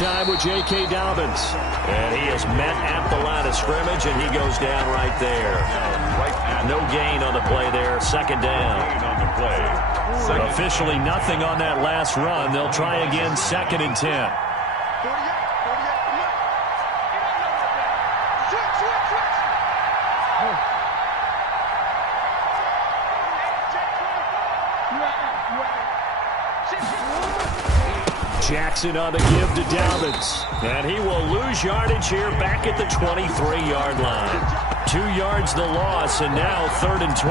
time with J.K. Dobbins. And he is met at the line of scrimmage, and he goes down right there. No gain on the play there. Second down. Officially nothing on that last run. They'll try again, 2nd and 10. Jackson on the give to Dobbins. And he will lose yardage here back at the 23-yard line. 2 yards the loss, and now 3rd and 12.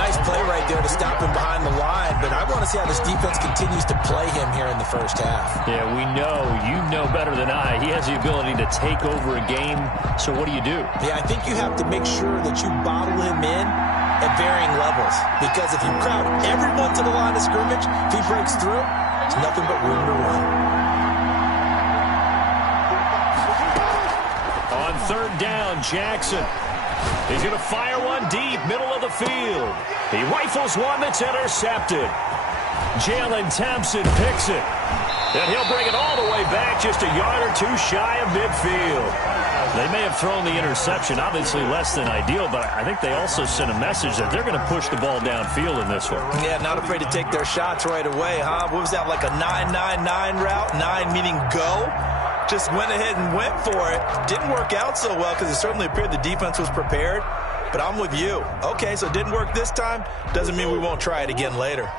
Nice play right there to stop him behind the line, but I want to see how this defense continues to play him here in the first half. Yeah, we know. You know better than I. He has the ability to take over a game, so what do you do? Yeah, I think you have to make sure that you bottle him in at varying levels, because if you crowd everyone to the line of scrimmage, if he breaks through, it's nothing but room to run. On 3rd down, Jackson. He's going to fire one deep, middle of the field. He rifles one that's intercepted. Jalen Thompson picks it. And he'll bring it all the way back, just a yard or 2 shy of midfield. They may have thrown the interception, obviously less than ideal, but I think they also sent a message that they're going to push the ball downfield in this one. Yeah, not afraid to take their shots right away, huh? What was that, like a 9-9-9 route? 9 meaning go? Just went ahead and went for it. Didn't work out so well because it certainly appeared the defense was prepared. But I'm with you. Okay, so it didn't work this time. Doesn't mean we won't try it again later.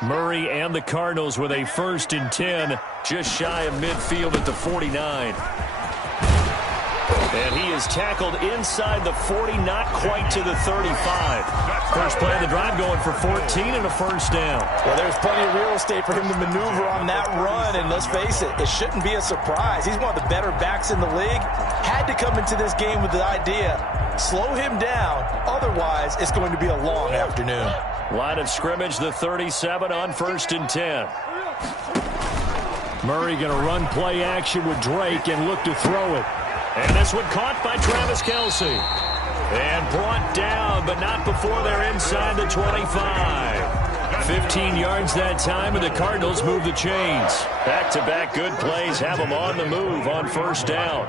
Murray and the Cardinals with a 1st and 10, just shy of midfield at the 49. And he is tackled inside the 40, not quite to the 35. First play of the drive going for 14 and a 1st down. Well, there's plenty of real estate for him to maneuver on that run, and let's face it, it shouldn't be a surprise. He's one of the better backs in the league. Had to come into this game with the idea, slow him down, otherwise it's going to be a long afternoon. Line of scrimmage, the 37 on 1st and 10. Murray going to run play action with Drake and look to throw it. And this one caught by Travis Kelce. And brought down, but not before they're inside the 25. 15 yards that time, and the Cardinals move the chains. Back-to-back good plays have them on the move on 1st down.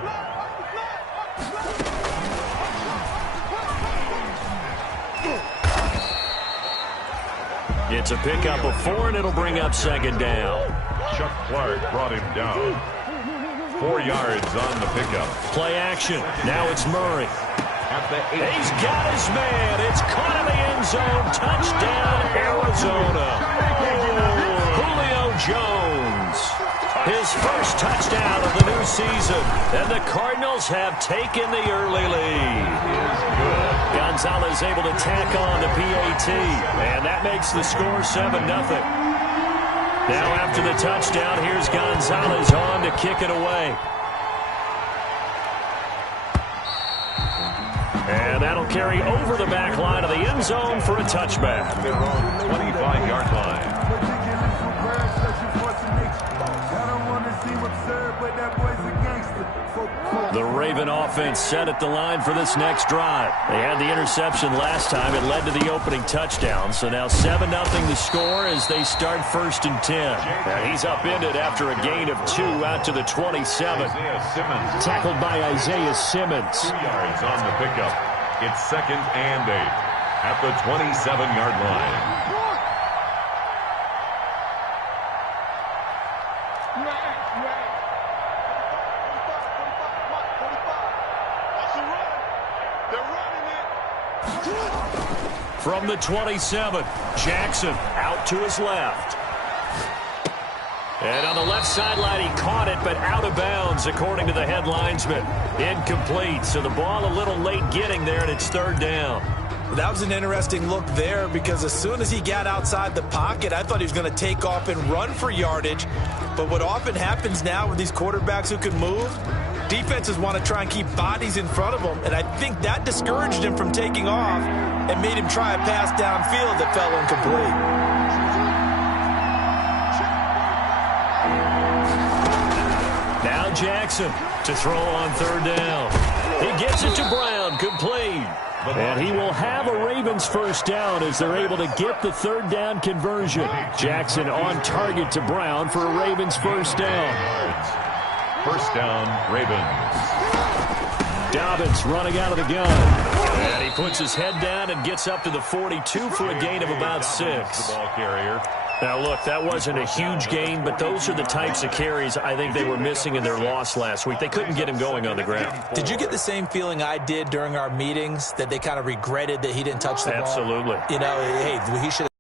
It's a pickup of 4, and it'll bring up 2nd down. Chuck Clark brought him down. 4 yards on the pickup. Play action. Now it's Murray. He's got his man. It's caught in the end zone. Touchdown, Arizona. Julio Jones. His first touchdown of the new season. And the Cardinals have taken the early lead. Gonzalez able to tack on the PAT. And that makes the score 7-0. Now after the touchdown, here's Gonzalez on to kick it away. And that'll carry over the back line of the end zone for a touchback. 25-yard line. The Raven offense set at the line for this next drive. They had the interception last time. It led to the opening touchdown. So now 7-0 the score as they start 1st and 10. And he's upended after a gain of 2 out to the 27. Tackled by Isaiah Simmons. 2 yards on the pickup. It's 2nd and 8 at the 27-yard line. From the 27, Jackson out to his left. And on the left sideline, he caught it, but out of bounds, according to the head linesman. Incomplete, so the ball a little late getting there, and it's 3rd down. That was an interesting look there, because as soon as he got outside the pocket, I thought he was going to take off and run for yardage. But what often happens now with these quarterbacks who can move, defenses want to try and keep bodies in front of them, and I think that discouraged him from taking off and made him try a pass downfield that fell incomplete. Now Jackson to throw on 3rd down. He gets it to Brown, complete. And he will have a Ravens 1st down as they're able to get the 3rd down conversion. Jackson on target to Brown for a Ravens 1st down. First down, Ravens. Dobbins running out of the gun. And he puts his head down and gets up to the 42 for a gain of about 6. The ball carrier. Now, look, that wasn't a huge gain, but those are the types of carries I think they were missing in their loss last week. They couldn't get him going on the ground. Did you get the same feeling I did during our meetings, that they kind of regretted that he didn't touch the ball? Absolutely. You know, hey, he should have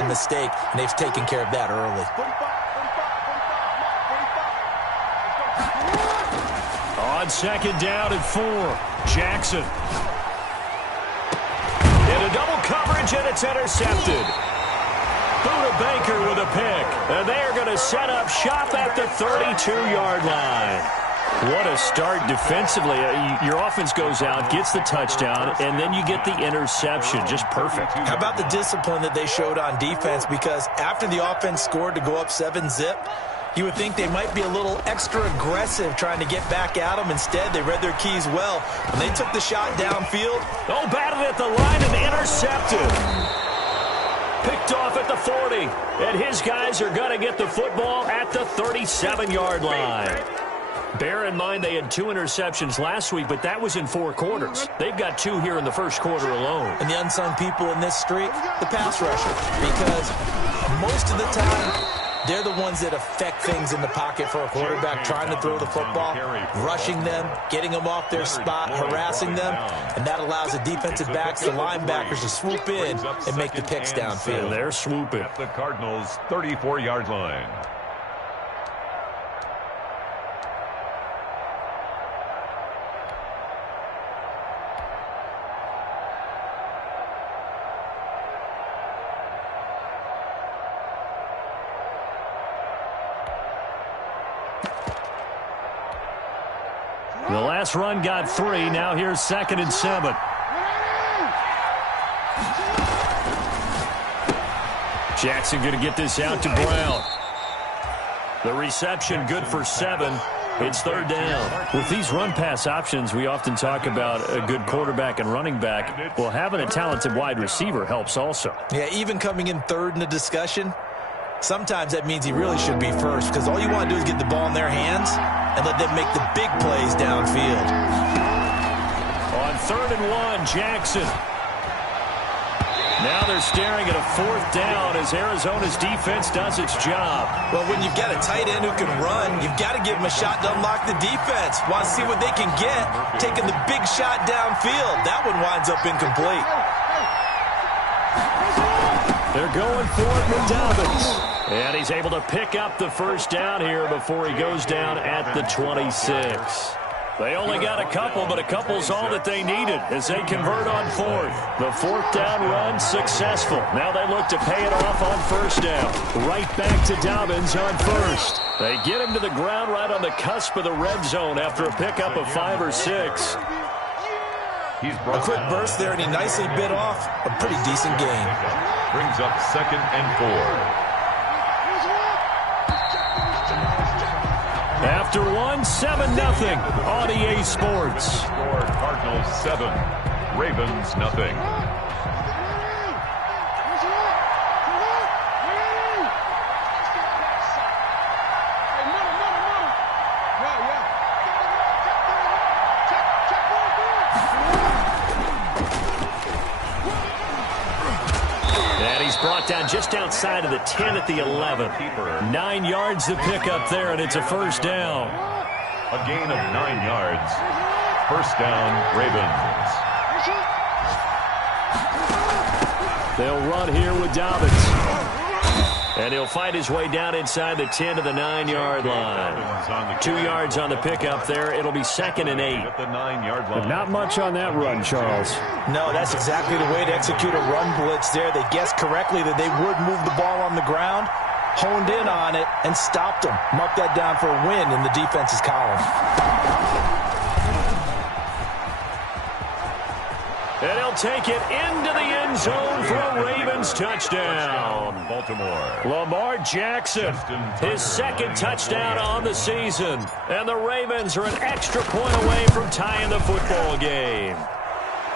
made a mistake, and they've taken care of that early. On second down and 4, Jackson. In a double coverage, and it's intercepted. Buda Baker with a pick. And they're going to set up shop at the 32-yard line. What a start defensively. Your offense goes out, gets the touchdown, and then you get the interception. Just perfect. How about the discipline that they showed on defense? Because after the offense scored to go up 7-zip, you would think they might be a little extra aggressive trying to get back at them. Instead, they read their keys well. When they took the shot downfield. Oh, batted at the line and intercepted. Picked off at the 40. And his guys are going to get the football at the 37-yard line. Bear in mind they had 2 interceptions last week, but that was in 4 quarters. They've got 2 here in the first quarter alone. And the unsung people in this streak, the pass rusher. Because most of the time, they're the ones that affect things in the pocket for a quarterback, trying to throw the football, rushing them, getting them off their spot, harassing them, and that allows the defensive backs, the linebackers to swoop in and make the picks downfield. They're swooping. At the Cardinals' 34-yard line. The last run got 3. Now here's 2nd and 7. Jackson going to get this out to Brown. The reception good for 7. It's 3rd down. With these run-pass options, we often talk about a good quarterback and running back. Well, having a talented wide receiver helps also. Yeah, even coming in 3rd in the discussion, sometimes that means he really should be first, because all you want to do is get the ball in their hands and let them make the big plays downfield. On 3rd and 1, Jackson. Now they're staring at a 4th down as Arizona's defense does its job. Well, when you've got a tight end who can run, you've got to give him a shot to unlock the defense. Want to see what they can get, taking the big shot downfield. That one winds up incomplete. They're going for it with Dobbins. And he's able to pick up the 1st down here before he goes down at the 26. They only got a couple, but a couple's all that they needed as they convert on 4th. The 4th down run successful. Now they look to pay it off on 1st down. Right back to Dobbins on 1st. They get him to the ground right on the cusp of the red zone after a pickup of 5 or 6. A quick burst there, and he nicely bit off a pretty decent gain. Brings up 2nd and 4. After 1, 7-0 on EA Sports. Score Cardinals 7, Ravens nothing. Brought down just outside of the 10 at the 11. 9 yards to pick up there, and it's a 1st down. A gain of 9 yards. 1st down, Ravens. They'll run here with Dobbins. And he'll fight his way down inside the 10 to the 9-yard line. 2 yards on the pickup there. It'll be 2nd and 8. At the 9-yard line. But not much on that run, Charles. No, that's exactly the way to execute a run blitz there. They guessed correctly that they would move the ball on the ground, honed in on it, and stopped them. Mark that down for a win in the defense's column. And he'll take it into the end zone for a Ravens touchdown. Baltimore. Lamar Jackson, his 2nd touchdown on the season. And the Ravens are an extra point away from tying the football game.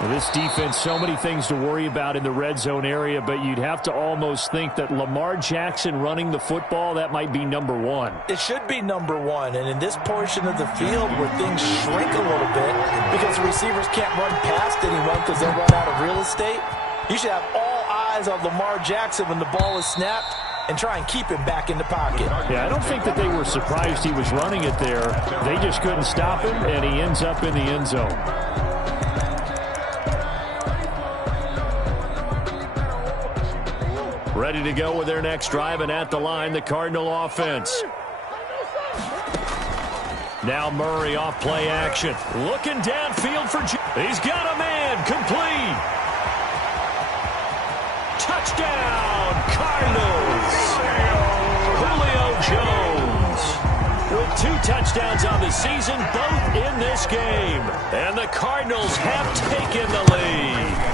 Well, this defense, so many things to worry about in the red zone area, but you'd have to almost think that Lamar Jackson running the football, that might be number one. It should be number one, and in this portion of the field where things shrink a little bit because the receivers can't run past anyone because they'll run out of real estate, you should have all eyes on Lamar Jackson when the ball is snapped and try and keep him back in the pocket. Yeah, I don't think that they were surprised he was running it there. They just couldn't stop him, and he ends up in the end zone. Ready to go with their next drive, and at the line, the Cardinal offense. Now Murray off play action. Looking downfield for... He's got a man. Complete. Touchdown, Cardinals. Julio Jones with 2 touchdowns on the season, both in this game. And the Cardinals have taken the lead.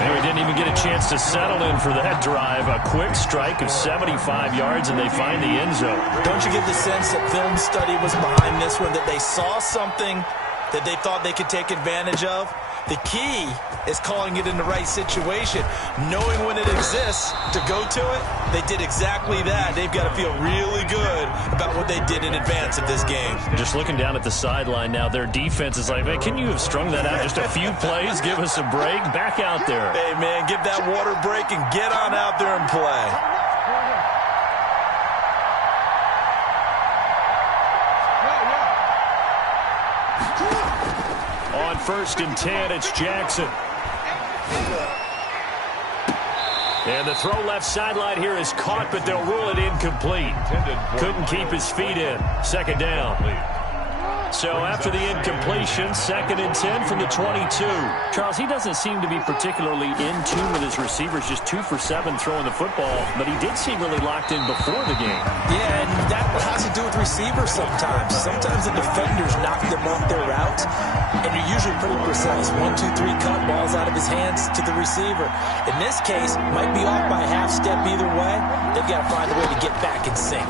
And we didn't even get a chance to settle in for that drive. A quick strike of 75 yards, and they find the end zone. Don't you get the sense that film study was behind this one, that they saw something that they thought they could take advantage of? The key is calling it in the right situation, knowing when it exists to go to it. They did exactly that. They've got to feel really good about what they did in advance of this game. Just looking down at the sideline now, their defense is like, man, can you have strung that out just a few plays? Give us a break. Back out there. Hey, man, give that water break and get on out there and play. On 1st and 10, it's Jackson. And the throw left sideline here is caught, but they'll rule it incomplete. Couldn't keep his feet in. 2nd down. So after the incompletion, 2nd and 10 from the 22. Charles, he doesn't seem to be particularly in tune with his receivers, just 2 for 7 throwing the football, but he did seem really locked in before the game. Yeah, and that has to do with receivers sometimes. Sometimes the defenders knock them off their route, and you're usually pretty precise. 1, 2, 3 cut, balls out of his hands to the receiver. In this case, might be off by a half step either way. They've got to find a way to get back in sync.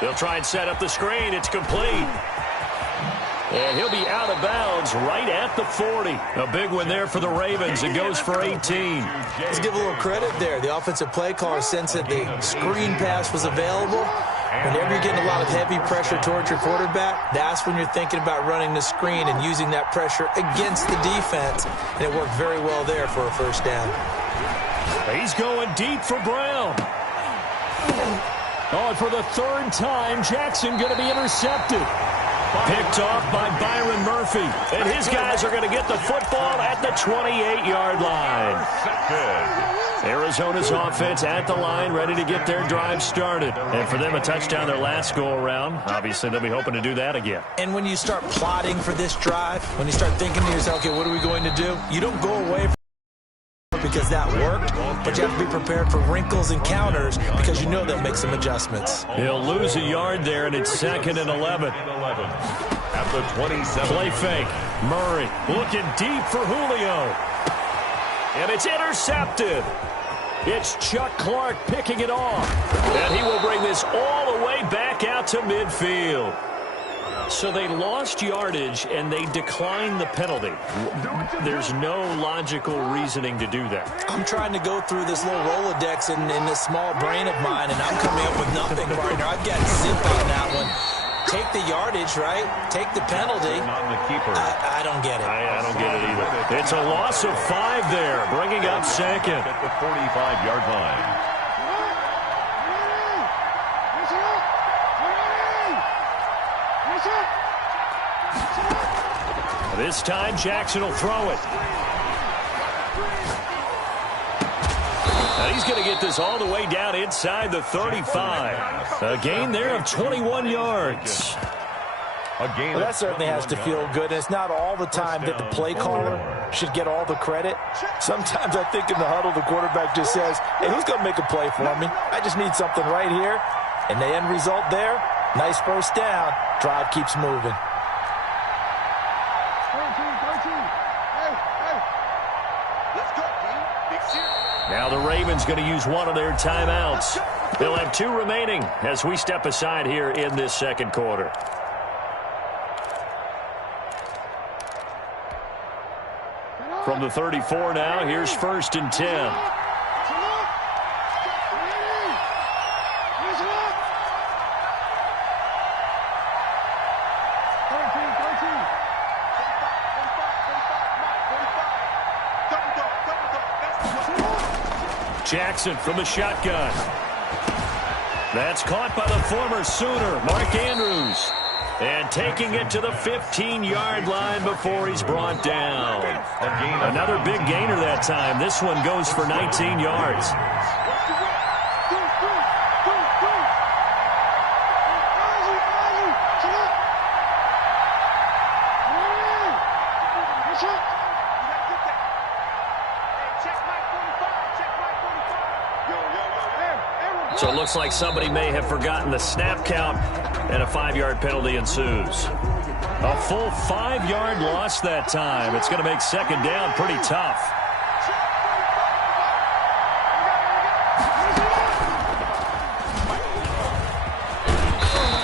They'll try and set up the screen. It's complete. And he'll be out of bounds right at the 40. A big one there for the Ravens. It goes for 18. Let's give a little credit there. The offensive play caller sensed that the screen pass was available. Whenever you're getting a lot of heavy pressure towards your quarterback, that's when you're thinking about running the screen and using that pressure against the defense. And it worked very well there for a 1st down. He's going deep for Brown. Oh, and for the 3rd time, Jackson going to be intercepted. Picked off by Byron Murphy. And his guys are going to get the football at the 28-yard line. Arizona's offense at the line, ready to get their drive started. And for them, a touchdown their last go-around. Obviously, they'll be hoping to do that again. And when you start plotting for this drive, when you start thinking to yourself, okay, what are we going to do? You don't go away from because that worked, but you have to be prepared for wrinkles and counters because you know they'll make some adjustments. He'll lose a yard there, and it's 2nd and 11. At the 27. Play fake. Murray looking deep for Julio. And it's intercepted. It's Chuck Clark picking it off. And he will bring this all the way back out to midfield. So they lost yardage, and they declined the penalty. There's no logical reasoning to do that. I'm trying to go through this little Rolodex in this small brain of mine, and I'm coming up with nothing, partner. I've got zip on that one. Take the yardage, right? Take the penalty. I don't get it. I don't get it either. It's a loss of 5 there, bringing up 2nd. At the 45-yard line. This time, Jackson will throw it. Now he's going to get this all the way down inside the 35. A gain there of 21 yards. Well, that certainly has to feel good. And it's not all the time that the play caller should get all the credit. Sometimes I think in the huddle, the quarterback just says, hey, who's going to make a play for me? I just need something right here. And the end result there, nice 1st down. Drive keeps moving. Now the Ravens going to use one of their timeouts. They'll have 2 remaining as we step aside here in this 2nd quarter. From the 34 now, here's 1st and 10. Jackson from the shotgun. That's caught by the former Sooner, Mark Andrews. And taking it to the 15-yard line before he's brought down. Another big gainer that time. This one goes for 19 yards. So it looks like somebody may have forgotten the snap count, and a 5-yard penalty ensues. A full 5-yard loss that time. It's going to make 2nd down pretty tough.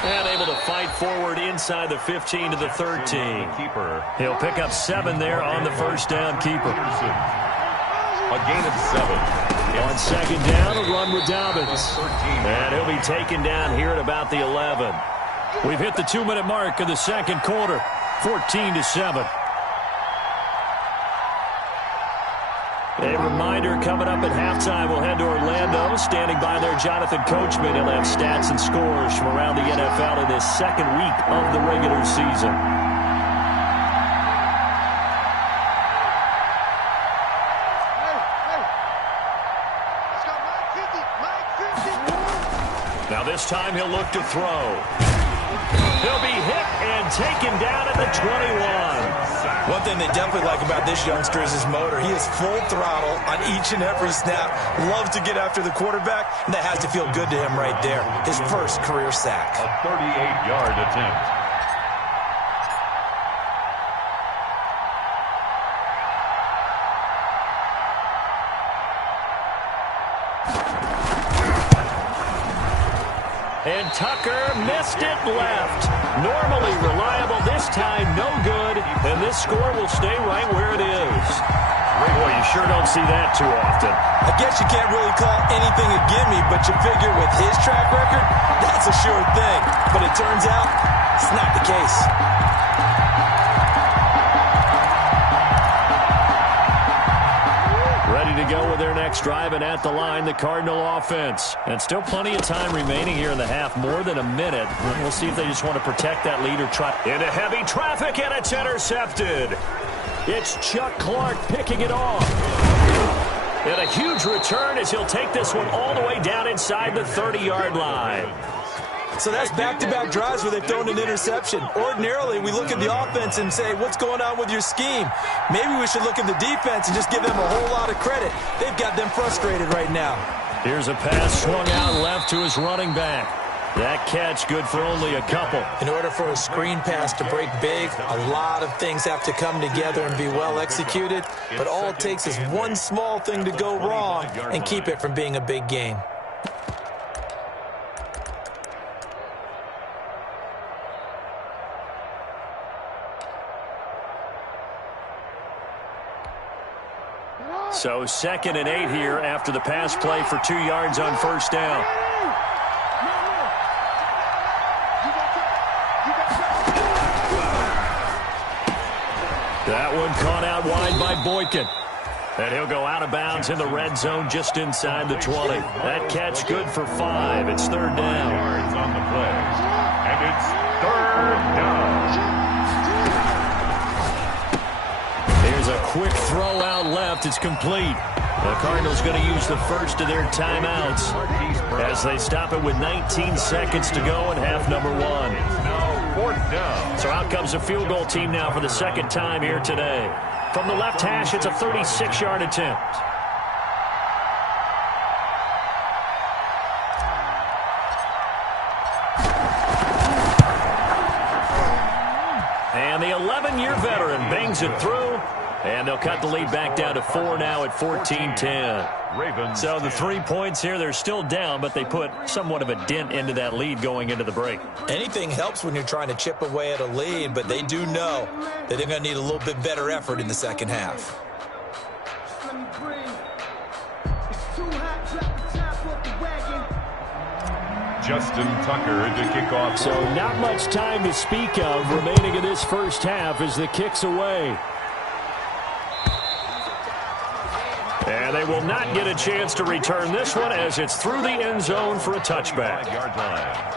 And able to fight forward inside the 15 to the 13. He'll pick up 7 there on the 1st down keeper. A gain of 7. On 2nd down, a run with Dobbins. And he'll be taken down here at about the 11. We've hit the 2-minute mark of the 2nd quarter, 14-7. A reminder, coming up at halftime, we'll head to Orlando. Standing by there, Jonathan Coachman. He'll have stats and scores from around the NFL in this 2nd week of the regular season. Now this time he'll look to throw. He'll be hit and taken down at the 21. One thing they definitely like about this youngster is his motor. He is full throttle on each and every snap. Loves to get after the quarterback, and that has to feel good to him right there. His first career sack. A 38-yard attempt. And Tucker missed it left. Normally reliable, this time no good. And this score will stay right where it is. Boy, you sure don't see that too often. I guess you can't really call anything a gimme, but you figure with his track record, that's a sure thing. But it turns out, it's not the case. Ready to go with their next drive, and at the line, the Cardinal offense. And still plenty of time remaining here in the half, more than a minute. We'll see if they just want to protect that lead or try. Into heavy traffic, and it's intercepted. It's Chuck Clark picking it off. And a huge return as he'll take this one all the way down inside the 30-yard line. So that's back-to-back drives where they've thrown an interception. Ordinarily, we look at the offense and say, what's going on with your scheme? Maybe we should look at the defense and just give them a whole lot of credit. They've got them frustrated right now. Here's a pass swung out left to his running back. That catch good for only a couple. In order for a screen pass to break big, a lot of things have to come together and be well executed. But all it takes is one small thing to go wrong and keep it from being a big game. So 2nd and 8 here after the pass play for 2 yards on 1st down. That one caught out wide by Boykin. And he'll go out of bounds in the red zone just inside the 20. That catch good for 5. It's 3rd down. Yards on the play. And it's 3rd down. Here's a quick throw out left. It's complete. The Cardinals going to use the first of their timeouts as they stop it with 19 seconds to go in half number 1. Now 4th down. So out comes the field goal team now for the 2nd time here today. From the left hash, it's a 36-yard attempt. And the 11-year veteran bangs it through. And they'll cut the lead back down to 4 now at 14-10. So the 3 points here, they're still down, but they put somewhat of a dent into that lead going into the break. Anything helps when you're trying to chip away at a lead, but they do know that they're going to need a little bit better effort in the second half. Justin Tucker to kick off. So not much time to speak of remaining in this first half as the kick's away. And they will not get a chance to return this one as it's through the end zone for a touchback. 5-yard line.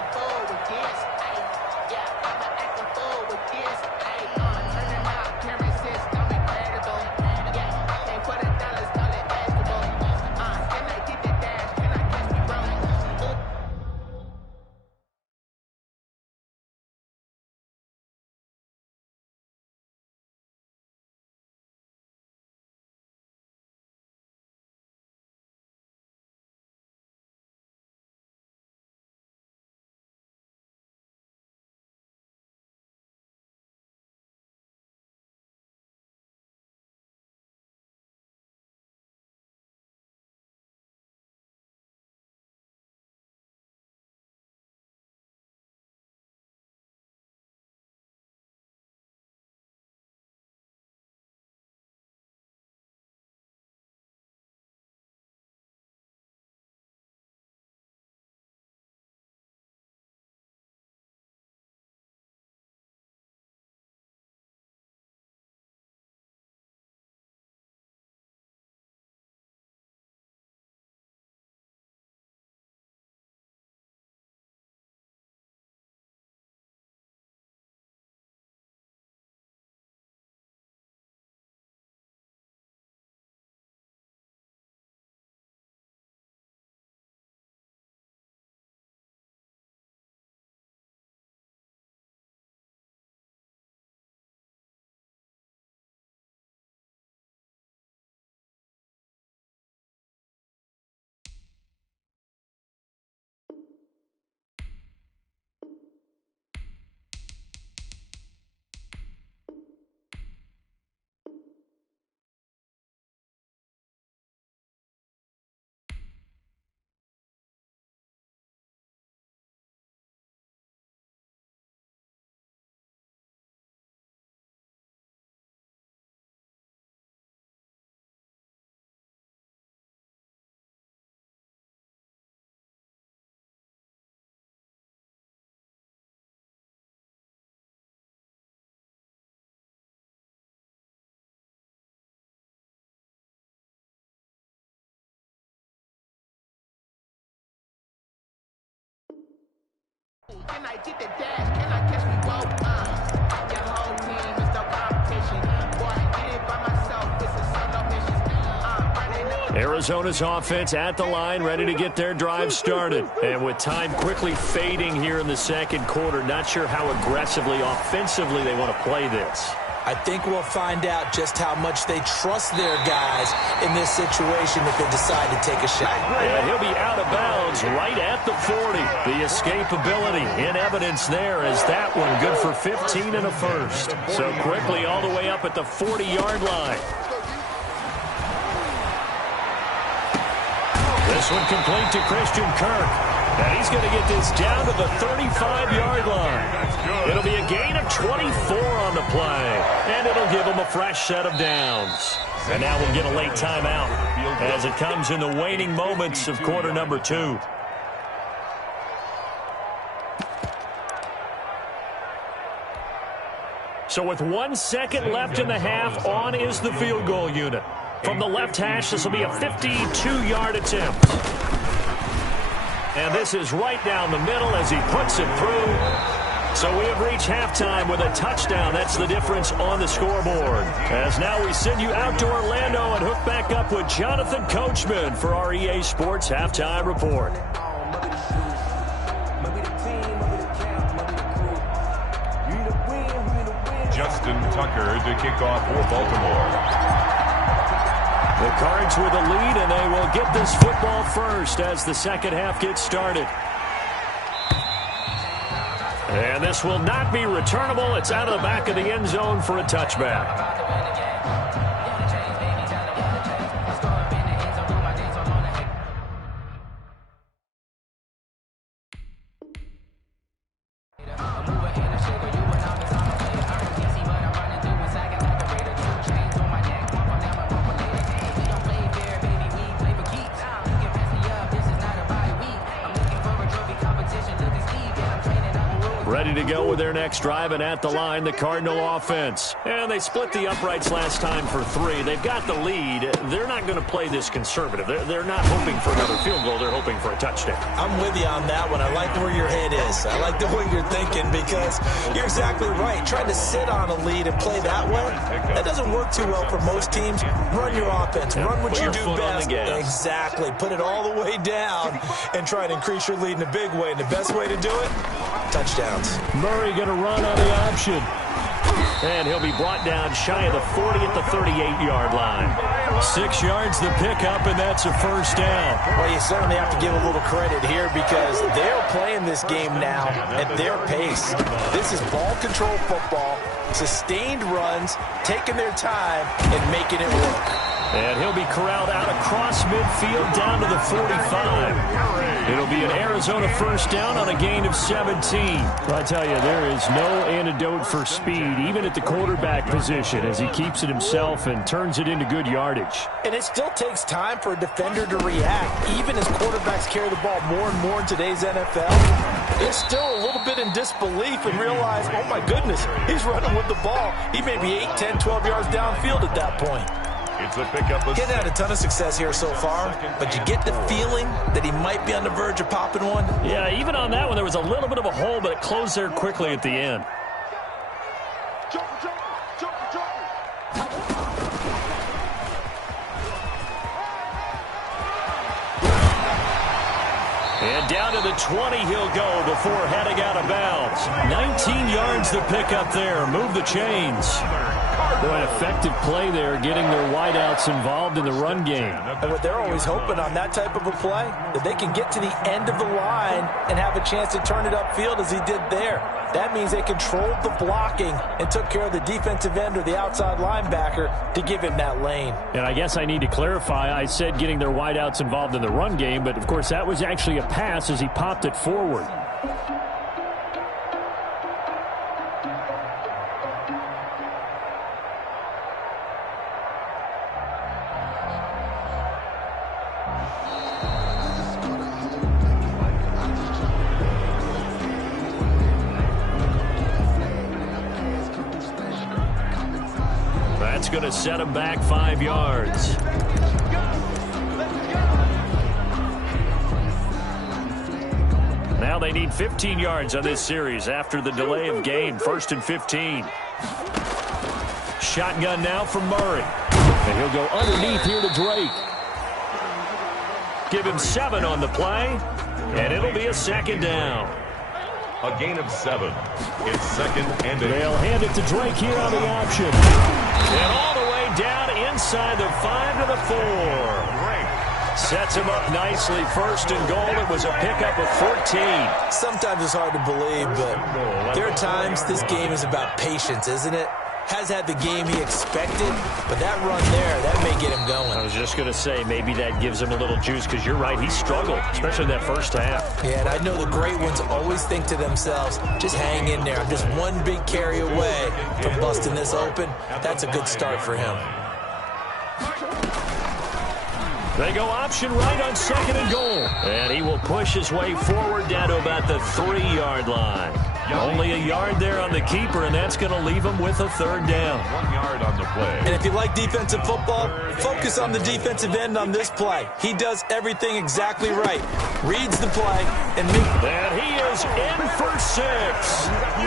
Can I get the dash? Can I catch me both? Your whole team is no competition. Boy, I did it by myself. It's a solo mission. Arizona's offense at the line, ready to get their drive started. And with time quickly fading here in the second quarter, not sure how aggressively, offensively they want to play this. I think we'll find out just how much they trust their guys in this situation if they decide to take a shot. Yeah, he'll be out of bounds right at the 40. The escapability in evidence there as that one good for 15 and a first. So quickly all the way up at the 40-yard line. This one complete to Christian Kirk. And he's going to get this down to the 35-yard line. It'll be a gain of 24 on the play. And it'll give them a fresh set of downs. And now we'll get a late timeout as it comes in the waning moments of quarter number 2. So with 1 second left in the half, on is the field goal unit. From the left hash, this will be a 52-yard attempt. And this is right down the middle as he puts it through. So we have reached halftime with a touchdown. That's the difference on the scoreboard. As now we send you out to Orlando and hook back up with Jonathan Coachman for our EA Sports Halftime Report. Justin Tucker to kick off for Baltimore. The Cards with a lead, and they will get this football first as the second half gets started. And this will not be returnable. It's out of the back of the end zone for a touchback. to go with their next drive, and at the line, the Cardinal offense. And they split the uprights last time for 3. They've got the lead. They're not going to play this conservative. They're not hoping for another field goal. They're hoping for a touchdown. I'm with you on that one. I like where your head is. I like the way you're thinking because you're exactly right. Trying to sit on a lead and play that way, that doesn't work too well for most teams. Run your offense. Run what you do best. Exactly. Put it all the way down and try to increase your lead in a big way. And the best way to do it, touchdowns. Murray going to run on the option. And he'll be brought down shy of the 40 at the 38-yard line. 6 yards the pickup, and that's a first down. Well, you certainly have to give a little credit here because they're playing this game now at their pace. This is ball control football, sustained runs, taking their time, and making it work. And he'll be corralled out across midfield down to the 45. It'll be an Arizona first down on a gain of 17. I tell you, there is no antidote for speed, even at the quarterback position, as he keeps it himself and turns it into good yardage. And it still takes time for a defender to react, even as quarterbacks carry the ball more and more in today's NFL. They're still a little bit in disbelief and realize, oh my goodness, he's running with the ball. He may be 8, 10, 12 yards downfield at that point. It's a pickup. Getting had a ton of success here so far, but you get the feeling that he might be on the verge of popping one. Yeah, even on that one, there was a little bit of a hole, but it closed there quickly at the end. And down to the 20 he'll go before heading out of bounds. 19 yards the pickup there. Move the chains. Boy, an effective play there, getting their wideouts involved in the run game. And what they're always hoping on that type of a play, that they can get to the end of the line and have a chance to turn it upfield as he did there. That means they controlled the blocking and took care of the defensive end or the outside linebacker to give him that lane. And I guess I need to clarify, I said getting their wideouts involved in the run game, but of course that was actually a pass as he popped it forward. That's going to set him back 5 yards. Now they need 15 yards on this series after the delay of game. 1st and 15. Shotgun now from Murray. And he'll go underneath here to Drake. Give him 7 on the play. And it'll be a second down. A gain of 7. It's 2nd and 8. They'll hand it to Drake here on the option. And all the way down inside the 5 to the 4. Sets him up nicely. 1st and goal. It was a pickup of 14. Sometimes it's hard to believe, but there are times this game is about patience, isn't it? Has had the game he expected, but that run there, that may get him going. I was just going to say, maybe that gives him a little juice, because you're right, he struggled, especially that first half. Yeah, and I know the great ones always think to themselves, just hang in there. I'm just one big carry away from busting this open. That's a good start for him. They go option right on 2nd and goal. And he will push his way forward down to about the 3-yard line. Only a yard there on the keeper, and that's going to leave him with a 3rd down. 1 yard on the play. And if you like defensive football, focus on the defensive end on this play. He does everything exactly right. Reads the play and And he is in for 6.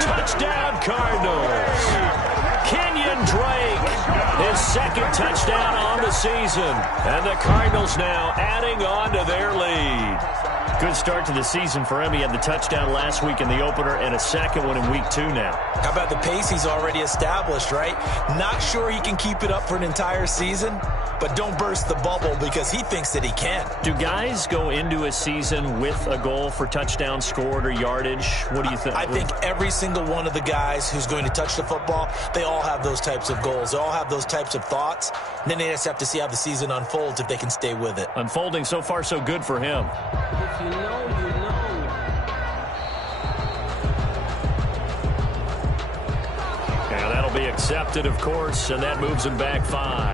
Touchdown Cardinals. Kenyon Drake, his 2nd touchdown on the season. And the Cardinals now adding on to their lead. Good start to the season for him. He had the touchdown last week in the opener and a 2nd one in week 2 now. How about the pace he's already established, right? Not sure he can keep it up for an entire season, but don't burst the bubble because he thinks that he can. Do guys go into a season with a goal for touchdowns scored or yardage? What do you think? I think every single one of the guys who's going to touch the football, they all have those types of goals. They all have those types of thoughts. And then they just have to see how the season unfolds if they can stay with it. Unfolding so far so good for him. If you know, you know. And that'll be accepted, of course, and that moves him back 5.